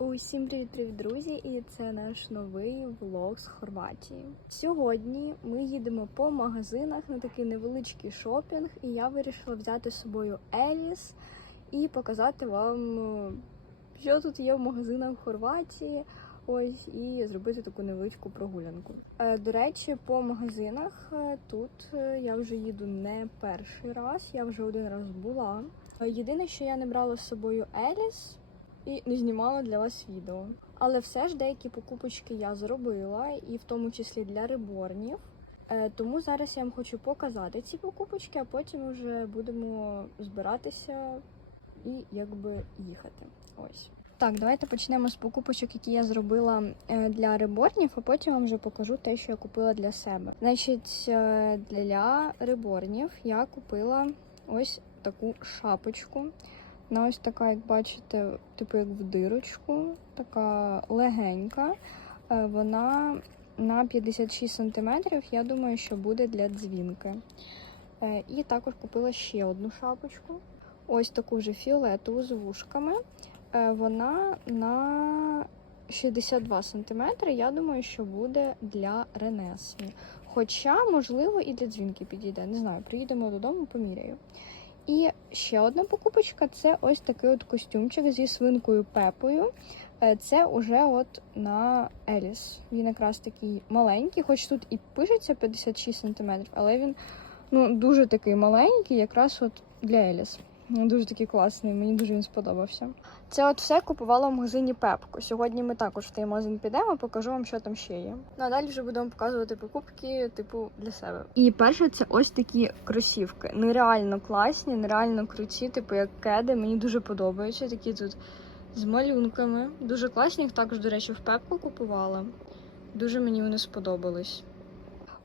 Усім привіт-привіт, друзі! І це наш новий влог з Хорватії. Сьогодні ми їдемо по магазинах на такий невеличкий шопінг, і я вирішила взяти з собою Еліс і показати вам, е, що тут є в магазинах в Хорватії. Ось і зробити таку невеличку прогулянку. Е, До речі, по магазинах е, тут я вже їду не перший раз, я вже один раз була. Єдине, що я не брала з собою Еліс і не знімала для вас відео. Але все ж деякі покупочки я зробила, і в тому числі для реборнів. Е, Тому зараз я вам хочу показати ці покупочки, а потім вже будемо збиратися і якби їхати. Ось. Так, давайте почнемо з покупочок, які я зробила е, для реборнів, а потім вам вже покажу те, що я купила для себе. Значить, е, для реборнів я купила ось таку шапочку. Вона ось така, як бачите, типу як в дирочку, така легенька. Е, Вона на 56 см, я думаю, що буде для дзвінки. Е, І також купила ще одну шапочку. Ось таку вже фіолетову з вушками. Е, Вона на 62 см. Я думаю, що буде для Ренесмі. Хоча, можливо, і для дзвінки підійде. Не знаю, приїдемо додому, поміряю. І ще одна покупочка це ось такий от костюмчик зі свинкою Пепою. Е, Це уже от на Еліс. Він якраз такий маленький, хоч тут і пишеться 56 см, але він ну, дуже такий маленький, якраз от для Еліс. Він Дуже такий класний, мені дуже він сподобався. Це от все купувала в магазині Пепко. Сьогодні ми також в той магазин підемо, покажу вам, що там ще є. Ну а далі вже будемо показувати покупки, типу, для себе. І перше, це ось такі кросівки. Нереально класні, нереально круті, типу як кеди. Мені дуже подобаються. Такі тут з малюнками. Дуже класні, їх також, до речі, в Пепко купувала. Дуже мені вони сподобались.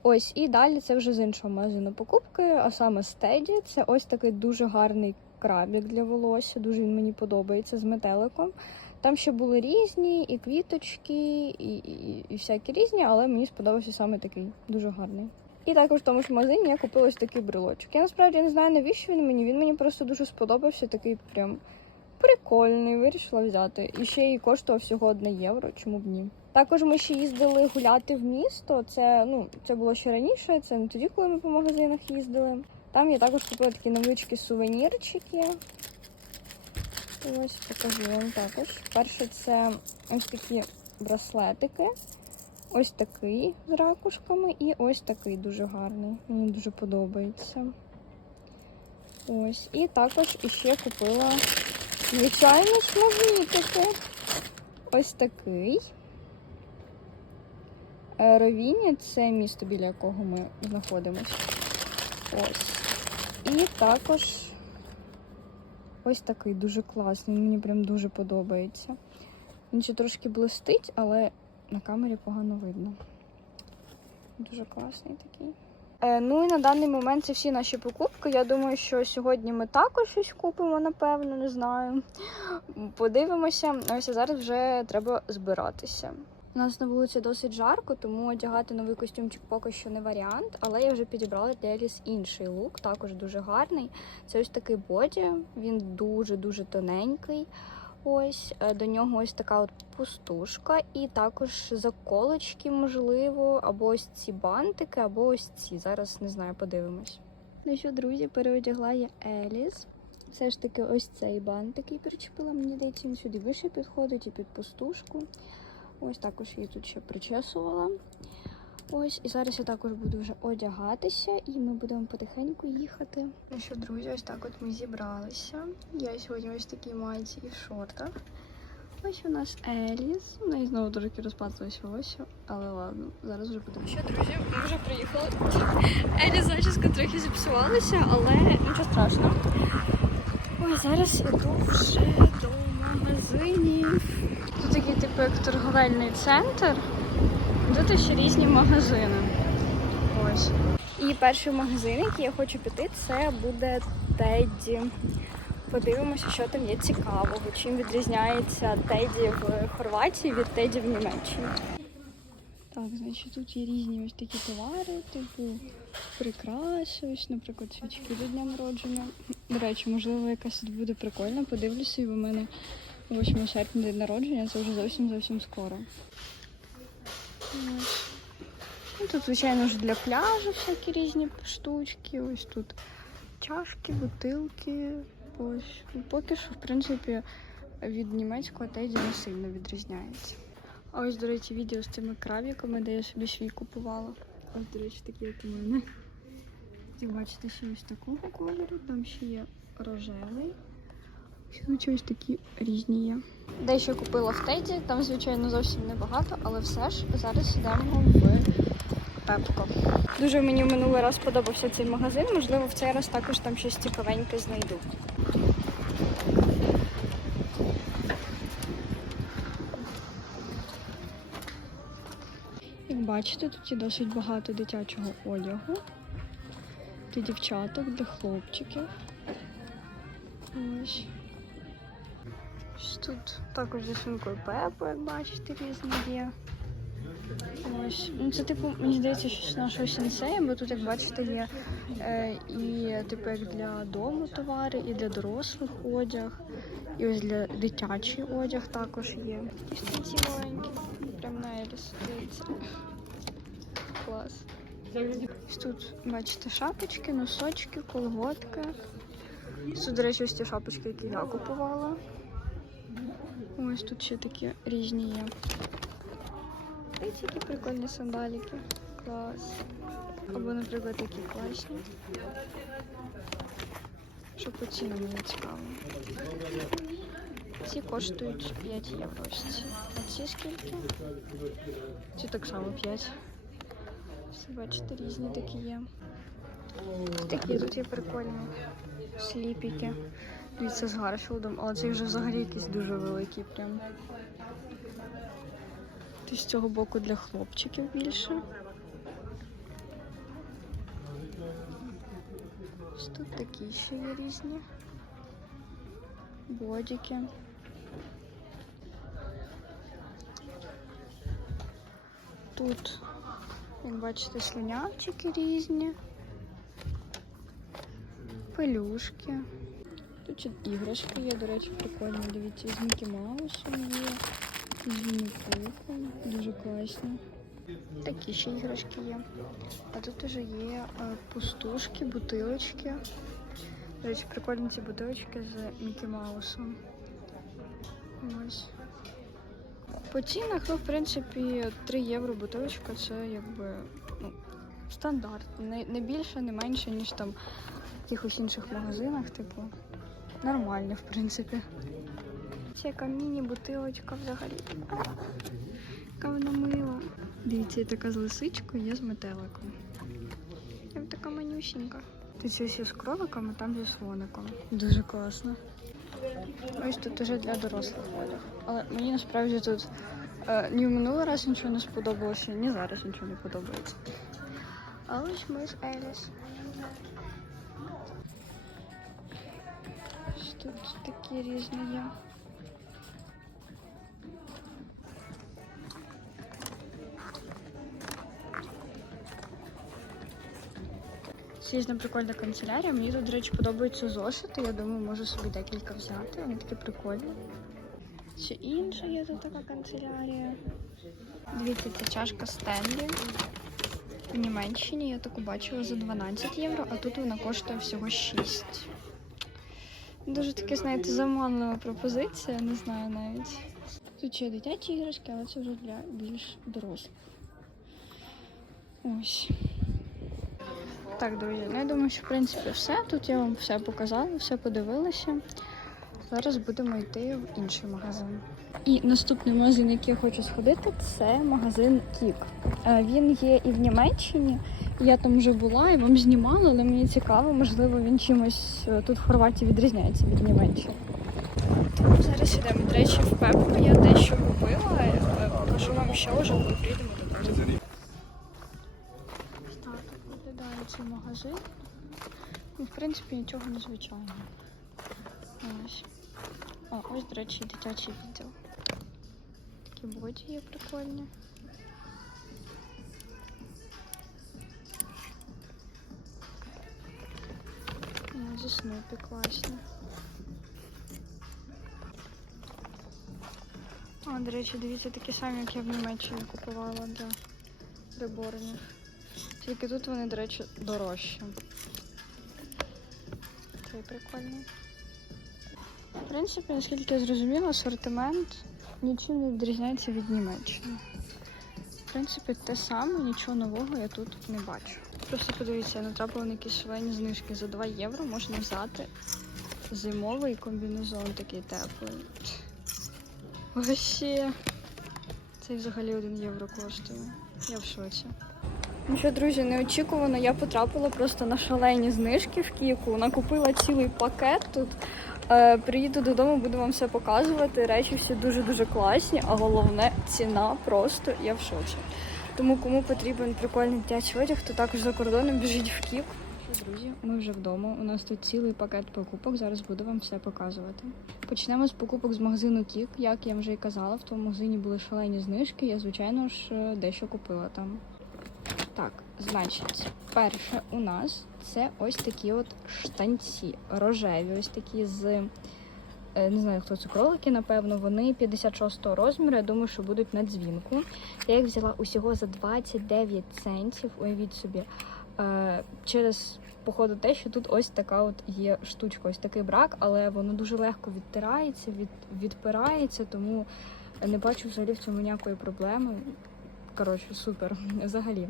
Ось і далі це вже з іншого магазину покупки, а саме Стеді. Це ось такий дуже гарний крабік для волосся. Дуже він мені подобається з метеликом. Там ще були різні, і квіточки, і, і, і всякі різні, але мені сподобався саме такий дуже гарний. І також в тому ж магазині я купила ось такий брелочок. Я насправді не знаю, навіщо він мені. Він мені просто дуже сподобався, такий прям прикольний, вирішила взяти. І ще й коштував всього 1 євро, чому б ні. Також ми ще їздили гуляти в місто. Це ну це було ще раніше, це не тоді, коли ми по магазинах їздили. Там я також купила такі невеличкі сувенірчики. Ось покажу вам також. Перше, це ось такі браслетики. Ось такий з ракушками і ось такий дуже гарний. Мені дуже подобається. Ось. І також іще купила, звичайно ж, магнітики. Ось такий. Е, Ровіні це місто, біля якого ми знаходимося. Ось. І також ось такий дуже класний. Мені прям дуже подобається. Він ще трошки блистить, але на камері погано видно. Дуже класний такий. Е, ну і на даний момент це всі наші покупки. Я думаю, що сьогодні ми також щось купимо, напевно, не знаю. Подивимося. Ось зараз вже треба збиратися. У нас на вулиці досить жарко, тому одягати новий костюмчик поки що не варіант. Але я вже підібрала для Еліс інший лук, також дуже гарний. Це ось такий боді, він дуже-дуже тоненький. Ось е, до нього ось така от пустушка, і також заколочки, можливо, або ось ці бантики, або ось ці. Зараз не знаю, подивимось. Ну що, друзі, переодягла я Еліс. Все ж таки, ось цей бантик і причепила. Мені здається, він сюди вище підходить і під пустушку. Ось також її тут ще причесувала. Ось, і зараз я також буду вже одягатися, і ми будемо потихеньку їхати. Ну що, друзі, ось так от ми зібралися. Я сьогодні ось такій майці і в шортах. Ось у нас Еліс. У неї знову трошки розпадалось волосся, але ладно, зараз вже будемо. Що, друзі, ми вже приїхали. Еліс зачіска трохи зіпсувалася, але нічого страшного. Ой, зараз іду вже до магазинів. Такий типу як торговельний центр. Тут ще різні магазини. Ось. І перший магазин, який я хочу піти, це буде Тедді. Подивимося, що там є цікавого. Чим відрізняється Теді в Хорватії від Теді в Німеччині. Так, значить, тут є різні ось такі товари, типу прикраси, ось, наприклад, свічки до дня народження. До речі, можливо, якась тут буде прикольна. Подивлюся, і в мене 8 серпня день народження, це вже зовсім зовсім скоро. Ну, тут, звичайно, вже для пляжу всякі різні штучки. Ось тут чашки, бутилки. Ось. Поки що, в принципі, від німецького теді не сильно відрізняється. А ось, до речі, відео з цими крабіками, де я собі свій купувала. Ось, до речі, такі, як у мене. Як бачите, ще ось такого кольору, там ще є рожевий. Ось ось такі різні є. Дещо купила в Теді, там, звичайно, зовсім небагато, але все ж зараз йдемо в Пепко. Дуже мені в минулий раз подобався цей магазин, можливо, в цей раз також там щось цікавеньке знайду. Як бачите, тут є досить багато дитячого одягу. Для дівчаток, для хлопчиків. Ось. Тут також зі свинкою Пепо, як бачите, різні є. Ось. Ну, це типу, мені здається, щось нашого сенсея, бо тут, як бачите, є е, і типу як для дому товари, і для дорослих одяг, і ось для дитячий одяг також є. І штанці маленькі, прям на дивіться. Клас. Ось Тут бачите шапочки, носочки, колготки. Тут, до речі, ось ті шапочки, які я купувала. Ось тут ще такі різні є. Дивіться, які прикольні сандаліки. Клас. Або, наприклад, такі класні. Що по цінам мені цікаво. Ці коштують 5 євро. А ці скільки? Ці так само 5. Всі бачите, різні такі є. Такі тут є прикольні сліпіки. Дивіться з Гарфілдом, але цей вже взагалі якийсь дуже великий прям. Тут з цього боку для хлопчиків більше. Ось тут такі ще є різні. Бодіки. Тут, як бачите, слюнявчики різні. Пелюшки. Тут ще іграшки є, до речі, прикольні. Дивіться, з Мікі Маусом є, з Вінні-Пухом. Дуже класні. Такі ще іграшки є. А тут вже є е, пустушки, бутилочки. До речі, прикольні ці бутилочки з Мікі Маусом. Ось. По цінах, ну, в принципі, 3 євро бутилочка це якби ну, стандарт. Не, не більше, не менше, ніж там в якихось інших магазинах, типу. Нормально, в принципі. Це яка міні-бутилочка взагалі. Вона мила. Дивіться, є така з лисичкою, є з метеликом. Я така манюсінька. Тут ці всі з кроликами, там зі слоником. Дуже класно. Ось тут уже для дорослих одяг. Але мені насправді тут е, ні в минулий раз нічого не сподобалося, ні зараз нічого не подобається. А ось ми з Еліс. Тут такі різні є. Сіжна прикольна канцелярія. Мені тут, до речі, подобаються зошити. Я думаю, можу собі декілька взяти. Вони такі прикольні. Ще інша є тут така канцелярія. Дивіться, це чашка Стенлі. В Німеччині я таку бачила за 12 євро, а тут вона коштує всього 6. Дуже таке, знаєте, заманлива пропозиція, не знаю навіть. Тут ще дитячі іграшки, але це вже для більш дорослих. Ось. Так, друзі, ну я думаю, що в принципі все. Тут я вам все показала, все подивилася. Зараз будемо йти в інший магазин. І наступний магазин, який я хочу сходити, це магазин Кік. Е, Він є і в Німеччині. Я там вже була і вам знімала, але мені цікаво, можливо, він чимось е, тут в Хорватії відрізняється від Німеччини. Зараз йдемо. До речі, в Пепко я дещо купила. е, Покажу вам ще вже, коли прийдемо додому. Так виглядає цей магазин. Ну, в принципі, нічого незвичайного. Ось. О, ось, до речі, дитячий відділ. Такі боді є прикольні. О, зі Снупі класні. О, до речі, дивіться, такі самі, як я в Німеччині купувала для приборних. Тільки тут вони, до речі, дорожчі. Це прикольно. Принципі, наскільки я зрозуміла, асортимент нічим не відрізняється від Німеччини. В принципі, те саме, нічого нового я тут не бачу. Просто подивіться, я натрапила на якісь шалені знижки. За 2 євро можна взяти зимовий комбінезон такий теплий. Вообще. Цей взагалі 1 євро коштує. Я в шоці. Ну що, друзі, неочікувано я потрапила просто на шалені знижки в Кіку. Накупила цілий пакет тут. Е, приїду додому, буду вам все показувати. Речі всі дуже-дуже класні, а головне ціна просто я в шоці. Тому кому потрібен прикольний дитячий одяг, то також за кордоном біжіть в Кік. Друзі, ми вже вдома. У нас тут цілий пакет покупок. Зараз буду вам все показувати. Почнемо з покупок з магазину Кік. Як я вже і казала, в тому магазині були шалені знижки. Я, звичайно ж, дещо купила там. Так, значить, перше у нас це ось такі от штанці рожеві, ось такі з. е, Не знаю, хто це кролики, напевно, вони 56 розміру. Я думаю, що будуть на дзвінку. Я їх взяла усього за 29 центів. Уявіть собі. Е, Через походу те, що тут ось така от є штучка, ось такий брак, але воно дуже легко відтирається, від, відпирається, тому не бачу взагалі в цьому ніякої проблеми. Коротше, супер, взагалі.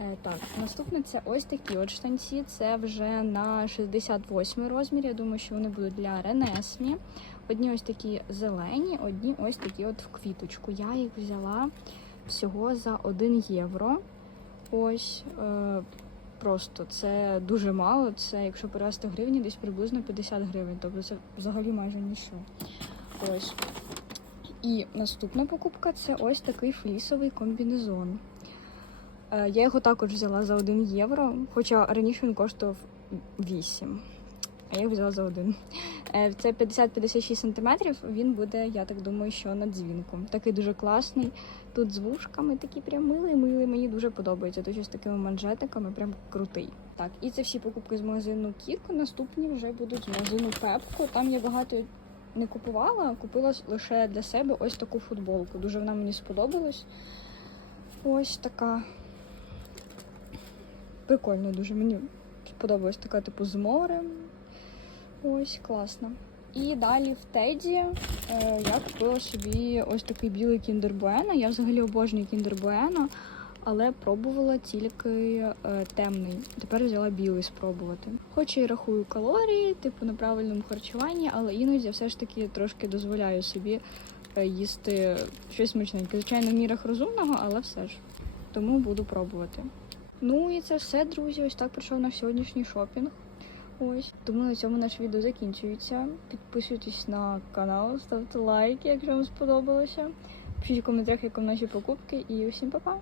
Е, так, наступне це ось такі от штанці. Це вже на 68 розмір. Я думаю, що вони будуть для Ренесмі. Одні ось такі зелені, одні ось такі от в квіточку. Я їх взяла всього за 1 євро. Ось е, просто це дуже мало. Це, якщо перевести гривні, десь приблизно 50 гривень. Тобто це взагалі майже нічого. Ось. І наступна покупка це ось такий флісовий комбінезон. Е, Я його також взяла за 1 євро, хоча раніше він коштував 8. А я його взяла за 1. Е, Це 50-56 сантиметрів. Він буде, я так думаю, що на дзвінку. Такий дуже класний. Тут з вушками такі прям милий, милий. Мені дуже подобається. Тут з такими манжетиками, прям крутий. Так, і це всі покупки з магазину Кік. Наступні вже будуть з магазину Пепко. Там я багато не купувала, купила лише для себе ось таку футболку. Дуже вона мені сподобалась. Ось така. Прикольно дуже. Мені сподобалась така, типу, з морем. Ось, класно. І далі в Теді е, я купила собі ось такий білий Bueno. Я взагалі обожнюю кіндер Bueno, але пробувала тільки е, темний. Тепер взяла білий спробувати. Хоч і рахую калорії, типу на правильному харчуванні, але іноді я все ж таки трошки дозволяю собі е, їсти щось смачненьке. Звичайно, в мірах розумного, але все ж. Тому буду пробувати. Ну і це все, друзі. Ось так пройшов наш сьогоднішній шопінг. Ось. Тому на цьому наше відео закінчується. Підписуйтесь на канал, ставте лайки, якщо вам сподобалося. Пишіть в коментарях, як вам наші покупки, і усім па-па!